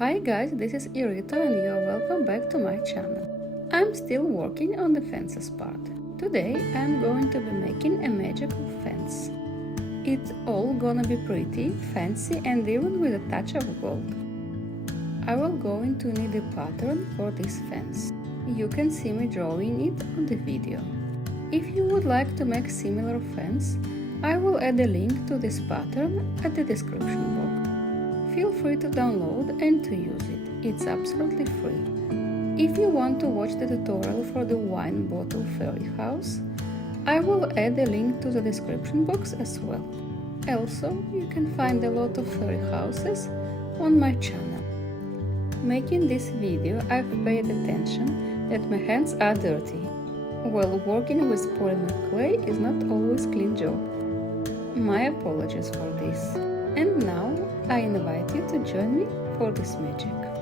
Hi guys, this is Irito and you're welcome back to my channel. I'm still working on the fences part. Today I'm going to be making a magical fence. It's all gonna be pretty, fancy and even with a touch of gold. I will going to need a pattern for this fence. You can see me drawing it on the video. If you would like to make similar fence, I will add a link to this pattern at the description box. Feel free to download and to use it, it's absolutely free. If you want to watch the tutorial for the wine bottle fairy house, I will add a link to the description box as well. Also, you can find a lot of fairy houses on my channel. Making this video, I've paid attention that my hands are dirty. Well, working with polymer clay is not always clean job. My apologies for this. And now I invite you to join me for this magic.